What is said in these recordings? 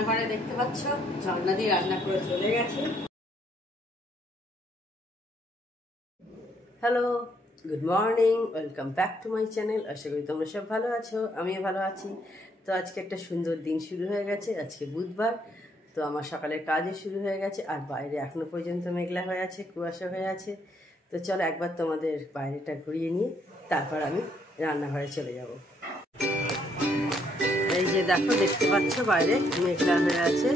রান্নাঘরে দেখতে পাচ্ছ ঝর্ণা দিয়ে রান্না করে চলে গেছে। Hello, good morning, welcome back to my channel. আশা করি তোমরা সব ভালো আছো, আমিও ভালো আছি। তো আজকে একটা সুন্দর দিন শুরু হয়ে গেছে, আজকে বুধবার। তো আমার সকালের কাজও শুরু হয়ে গেছে, আর বাইরে এখনো পর্যন্ত মেঘলা হয়ে আছে, কুয়াশা হয়ে আছে। তো চলো একবার তোমাদের বাইরেটা ঘুরিয়ে নিয়ে তারপর আমি রান্নাঘরে চলে যাব। এই যে দেখো, দেখতে পাচ্ছ বাইরে মেঘলা হয়ে আছে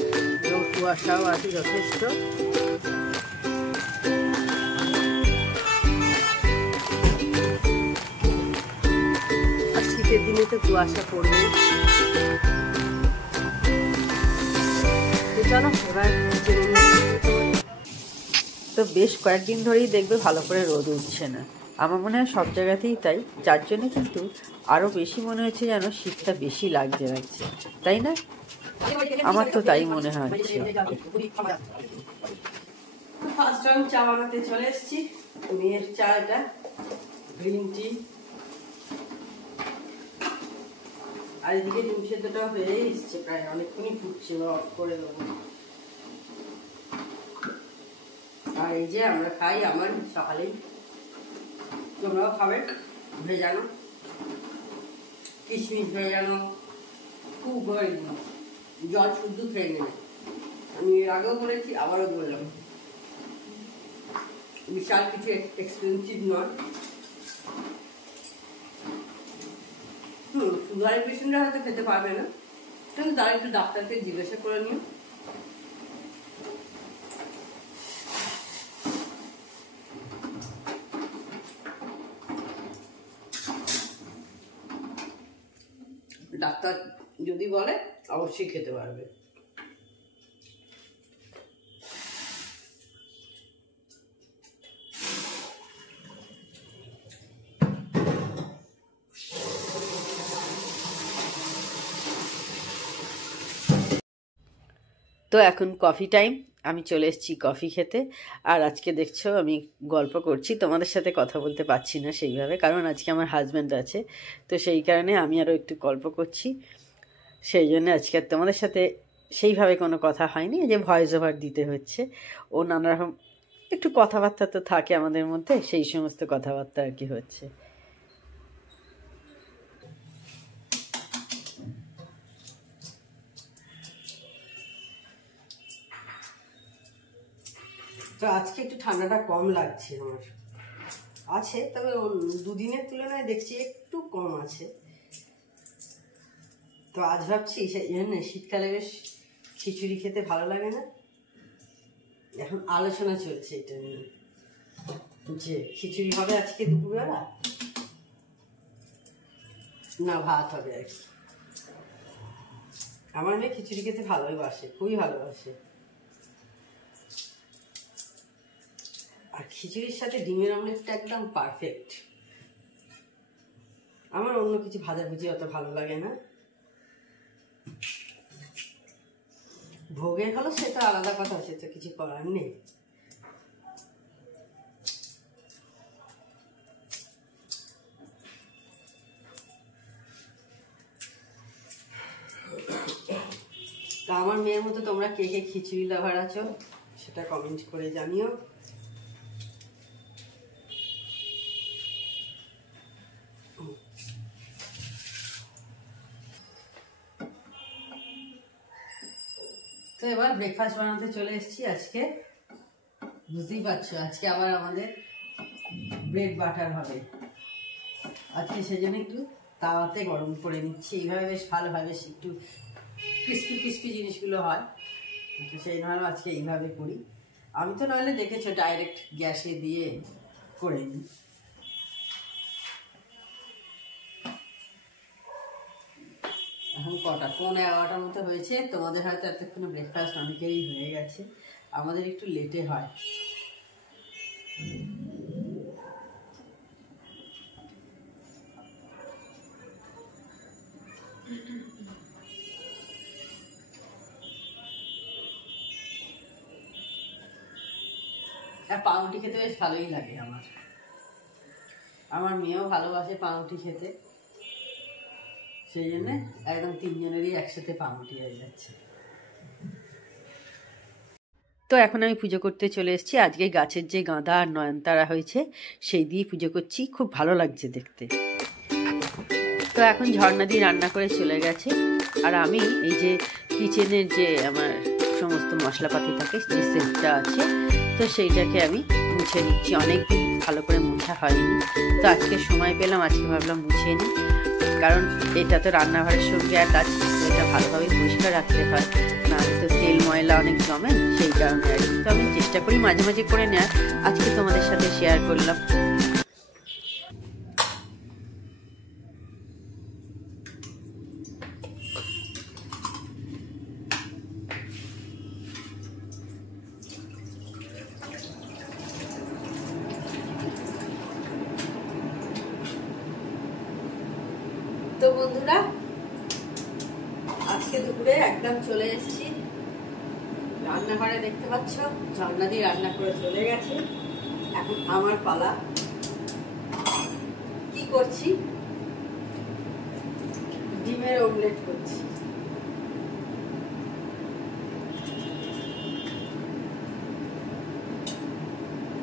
এবং কুয়াশাও আছে যথেষ্ট। আর শীতের দিনে তো কুয়াশা পড়বে। চলো এবার তো বেশ কয়েকদিন ধরেই দেখবে ভালো করে রোদ উঠছে না। আমার মনে হয় সব জায়গাতেই তাই, যার জন্য কিন্তু আরও বেশি মনে হচ্ছে যেন শীতটা বেশি লাগছে, তাই না? আমার তো তাই মনে হচ্ছে। ফার্স্ট টাইম চা বানাতে চলে এসেছি। মেয়ের চা, এটা গ্রিন টি। আর এদিকে ডিম সেদ্ধটা হয়ে এসছে, প্রায় অনেকক্ষণই ফুটছে, অফ করে দেবো। আর এই যে আমরা খাই আমার সকালেই, তোমরাও খাবে ভেজানো, কিশমিশ ভেজানো, খুব ভালো জিনিস। জল শুদ্ধ খেয়ে নেবে, আমি এর আগেও বলেছি, আবারও বললাম। বিশাল কিছু এক্সপেন্সিভ নয়। সুগারের পেশেন্টরা হয়তো খেতে পারবে না, কিন্তু তারা একটু ডাক্তারকে জিজ্ঞাসা করে নিও। ডাক্তার যদি বলে অবশ্যই খেতে পারবে। তো এখন কফি টাইম, আমি চলে এসেছি কফি খেতে। আর আজকে দেখছো আমি গল্প করছি, তোমাদের সাথে কথা বলতে পারছি না সেইভাবে, কারণ আজকে আমার হাজব্যান্ড আছে। তো সেই কারণে আমি আরও একটু গল্প করছি, সেই জন্য আজকে আর তোমাদের সাথে সেইভাবে কোনো কথা হয়নি, যে ভয়েস ওভার দিতে হচ্ছে। ও নানা রকম একটু কথাবার্তা তো থাকে আমাদের মধ্যে, সেই সমস্ত কথাবার্তা আর কি হচ্ছে। তো আজকে একটু ঠান্ডাটা কম লাগছে আমার, আছে তবে দুদিনের তুলনায় দেখছি একটু কম আছে। তো আজ ভাবছি শীতকালে বেশ খিচুড়ি খেতে ভালো লাগে না? এখন আলোচনা চলছে এটা নিয়ে, যে খিচুড়ি হবে আজকে দুপুরবেলা না ভাত হবে আর কি। আমার মেয়ে খিচুড়ি খেতে ভালোবাসে, খুবই ভালোবাসে। আর খিচুড়ির সাথে ডিমের অমলেটটা একদম পারফেক্ট। আমার অন্য কিছু ভাজাভুজি অত ভালো লাগে না। ভোগের হলো সেটা আলাদা কথা, সেটা কিছু করার নেই। তা আমার মেয়ের মতো তোমরা কে কে খিচুড়ি লাভার আছো সেটা কমেন্ট করে জানিও। তো এবার ব্রেকফাস্ট বানাতে চলে এসেছি। আজকে বুঝতেই পারছো, আজকে আবার আমাদের ব্রেড বাটার হবে আজকে, সেজন্য একটু তাওয়াতে গরম করে নিচ্ছি। এইভাবে বেশ ভালো হয়, বেশ একটু ক্রিস্পি ক্রিস্পি জিনিসগুলো হয়, তো সেই জন্য আজকে এইভাবে করি। আমি তো নাহলে দেখেছো ডাইরেক্ট গ্যাসে দিয়ে করে নিই। এখন কটা, 11:15 মতো হয়েছে। তোমাদের হয়তো এতক্ষণে ব্রেকফাস্ট অনেকেরই হয়ে গেছে, আমাদের একটু লেটে হয়। আর পাউরুটি খেতে বেশ ভালোই লাগে আমার মেয়েও ভালোবাসে পাউরুটি খেতে, সেই জন্য একদম তিনজনেরই একসাথে পাউরুটি হয়ে যাচ্ছে। তো এখন আমি পুজো করতে চলে এসেছি। আজকে গাছের যে গাঁদা আর নয়নতারা হয়েছে সেই দিয়ে পুজো করছি, খুব ভালো লাগছে দেখতে। তো এখন ঝর্ণা দিয়ে রান্না করে চলে গেছে, আর আমি এই যে কিচেনের যে আমার সমস্ত মশলাপাতি থাকে যে সেটটা আছে, তো সেইটাকে আমি মুছে নিচ্ছি। অনেকদিন ভালো করে মোছা হয়নি, তো আজকে সময় পেলাম, আজকে ভাবলাম মুছিয়ে নিই। কারণ এটা তো রান্নাঘরের সঙ্গে অ্যাটাচ, এটা ভালোভাবে পরিষ্কার রাখতে হয়, না তো তেল ময়লা অনেক জমে, সেই কারণে আর কি। তো আমি চেষ্টা করি মাঝে মাঝে করে নেওয়ার, আজকে তোমাদের সাথে শেয়ার করলাম। তো বন্ধুরা, আজকে দুপুরে একদম চলে এসেছি রান্নাঘরে, দেখতে পাচ্ছ ঝর্ণা দিয়ে রান্না করে চলে গেছে। এখন আমার পালা। কি করছি? ডিমের অমলেট করছি।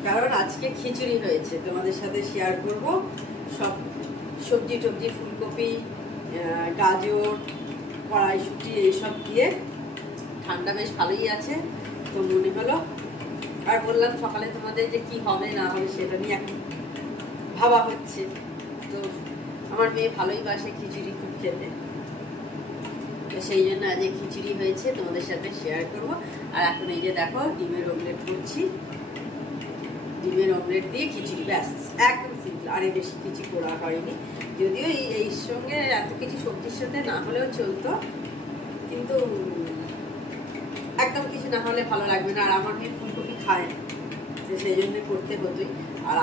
কারণ আজকে খিচুড়ি হয়েছে, তোমাদের সাথে শেয়ার করব। সব সবজি টবজি, ফুলকপি, গাজর, কড়াইশুঁটি এইসব দিয়ে, ঠান্ডা বেশ ভালোই আছে, তো মনে হলো। আর বললাম সকালে তোমাদের যে কি হবে না হবে সেটা নিয়ে এখন ভাবা হচ্ছে। তো আমার মেয়ে ভালোই বাসে খিচুড়ি খুব খেতে, তো সেই জন্য আজ খিচুড়ি হয়েছে, তোমাদের সাথে শেয়ার করব। আর এখন এই যে দেখো ডিমের অমলেট করছি। ডিমের অমলেট দিয়ে খিচুড়ি, ব্যাস একদম সিম্পল, আরে বেশি কিছু করা হয়নি। যদিও এই সঙ্গে এত কিছু সবজির সাথে না হলেও চলতো, কিন্তু একদম কিছু না হলে ভালো লাগবে না। আর আমার মেয়ে ফুলকপি খায় না, তো সেই জন্য করতে হতোই। আর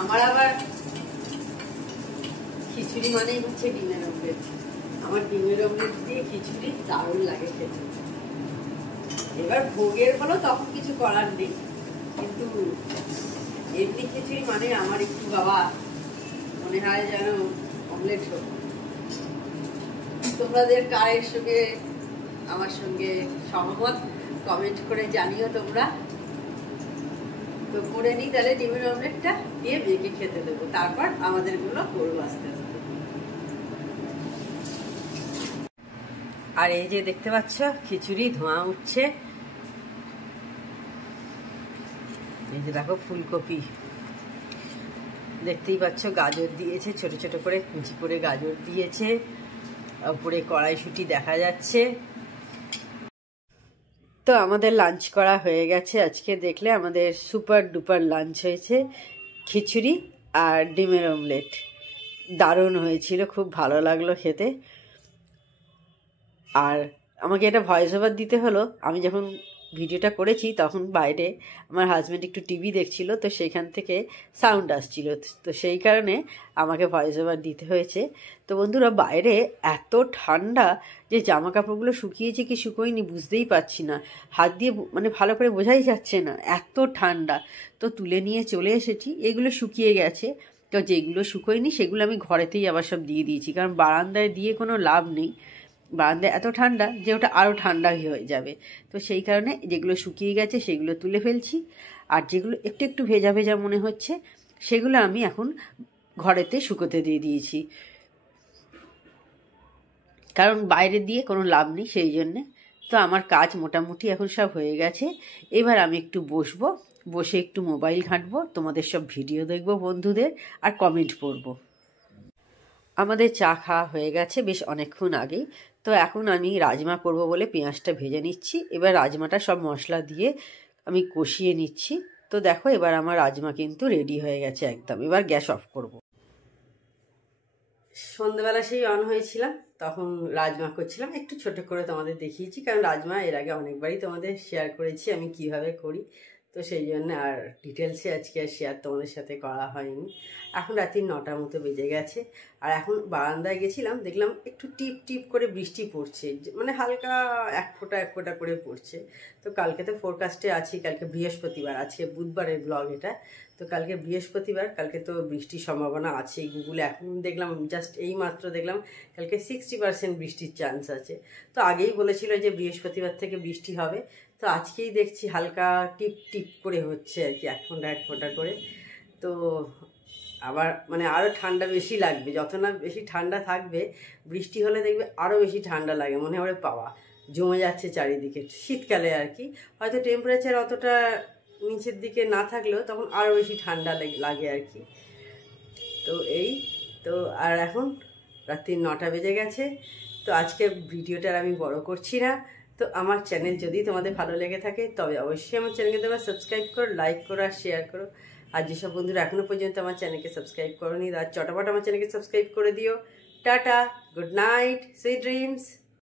আমার আবার খিচুড়ি মানেই হচ্ছে ডিমের অমলেট। আমার ডিমের অমলেট দিয়ে খিচুড়ি দারুণ লাগে খেতে। এবার ভোগের হলো তখন কিছু করার নেই, কিন্তু এমনি খিচুড়ি মানে আমার একটু বাবা মনে হয় যেন অমলেট হোক। তোমাদের কারের সঙ্গে আমার সঙ্গে সহমত কমেন্ট করে জানিও তোমরা। তো করে নিই তাহলে ডিমের অমলেটটা দিয়ে মেয়েকে খেতে দেবো, তারপর আমাদের গুলো করবো আস্তে আস্তে। আর এই যে দেখতে পাচ্ছ খিচুড়ি ধোঁয়া উঠছে, এই যে দেখো ফুলকপি দেখতেই পাচ্ছ, গাজর দিয়েছে ছোট ছোট করে কুচি করে গাজর দিয়েছে, উপরে কড়াইশুঁটি দেখা যাচ্ছে। তো আমাদের লাঞ্চ করা হয়ে গেছে আজকে। দেখলে আমাদের সুপার ডুপার লাঞ্চ হয়েছে, খিচুড়ি আর ডিমের অমলেট। দারুণ হয়েছিল, খুব ভালো লাগলো খেতে। আর আমাকে এটা ভয়েস ওভার দিতে হলো, আমি যখন ভিডিওটা করেছি তখন বাইরে আমার হাজব্যান্ড একটু টিভি দেখছিল, তো সেইখান থেকে সাউন্ড আসছিল, তো সেই কারণে আমাকে ভয়েস ওভার দিতে হয়েছে। তো বন্ধুরা, বাইরে এত ঠান্ডা যে জামা কাপড়গুলো শুকিয়েছে কি শুকোয়নি বুঝতেই পারছি না, হাত দিয়ে মানে ভালো করে বোঝাই যাচ্ছে না, এত ঠান্ডা। তো তুলে নিয়ে চলে এসেছি, এগুলো শুকিয়ে গেছে। তো যেগুলো শুকোয়নি সেগুলো আমি ঘরেতেই আবার সব দিয়ে দিয়েছি, কারণ বারান্দায় দিয়ে কোনো লাভ নেই, বারান্দায় এত ঠান্ডা যে ওটা আরও ঠান্ডা হয়ে যাবে। তো সেই কারণে যেগুলো শুকিয়ে গেছে সেগুলো তুলে ফেলছি, আর যেগুলো একটু একটু ভেজা ভেজা মনে হচ্ছে সেগুলো আমি এখন ঘরেতে শুকোতে দিয়ে দিয়েছি, কারণ বাইরে দিয়ে কোনো লাভ নেই সেই জন্যে। তো আমার কাজ মোটামুটি এখন সব হয়ে গেছে। এবার আমি একটু বসে একটু মোবাইল ঘাঁটবো, তোমাদের সব ভিডিও দেখবো বন্ধুদের, আর কমেন্ট পড়বো। আমাদের চা খাওয়া হয়ে গেছে বেশ অনেকক্ষণ আগেই। তো এখন আমি রাজমা করব বলে পেঁয়াজটা ভেজে নিচ্ছি। এবার রাজমাটা সব মশলা দিয়ে আমি কষিয়ে নিচ্ছি। তো দেখো এবার আমার রাজমা কিন্তু রেডি হয়ে গেছে একদম। এবার গ্যাস অফ করব। সন্ধ্যাবেলা সেই অন হয়েছিলাম, তখন রাজমা করছিলাম, একটু ছোট করে তোমাদের দেখিয়েছি, কারণ রাজমা এর আগে অনেকবারই তোমাদের শেয়ার করেছি আমি কিভাবে করি। তো সেই জন্য আর ডিটেলসে আজকে আর শেয়ার তোমাদের সাথে করা হয়নি। এখন রাত্রি 9টার মতো বেজে গেছে, আর এখন বারান্দায় গেছিলাম, দেখলাম একটু টিপ টিপ করে বৃষ্টি পড়ছে, মানে হালকা এক ফোঁটা করে পড়ছে। তো কালকে তো ফোরকাস্টে আছি, কালকে বৃহস্পতিবার, আজকে বুধবারের ব্লগ এটা। তো কালকে বৃহস্পতিবার, কালকে তো বৃষ্টির সম্ভাবনা আছে। গুগলে এখন দেখলাম, জাস্ট এই মাত্র দেখলাম কালকে 60% বৃষ্টির চান্স আছে। তো আগেই বলেছিল যে বৃহস্পতিবার থেকে বৃষ্টি হবে, তো আজকেই দেখছি হালকা টিপ টিপ করে হচ্ছে আর কি, এক ফোঁটা করে। তো আবার মানে আরও ঠান্ডা বেশি লাগবে, যত না বেশি ঠান্ডা থাকবে, বৃষ্টি হলে দেখবে আরও বেশি ঠান্ডা লাগে, মনে হয় পাওয়া জমে যাচ্ছে চারিদিকে শীতকালে আর কি। হয়তো টেম্পারেচার অতটা নিচের দিকে না থাকলেও তখন আরও বেশি ঠান্ডা লাগে আর কি। তো এই তো, আর এখন রাত্রি 9টা বেজে গেছে। তো আজকে ভিডিওটা আমি বড় করছি না। তো আমার চ্যানেল যদি তোমাদের ভালো লেগে থাকে তবে অবশ্যই আমার চ্যানেলকে তোমরা সাবস্ক্রাইব করো, লাইক করো আর শেয়ার করো। আর যেসব বন্ধুরা এখনও পর্যন্ত আমার চ্যানেলকে সাবস্ক্রাইব করোনি, আর চটাপট আমার চ্যানেলকে সাবস্ক্রাইব করে দিও। Tata, good night, sweet dreams.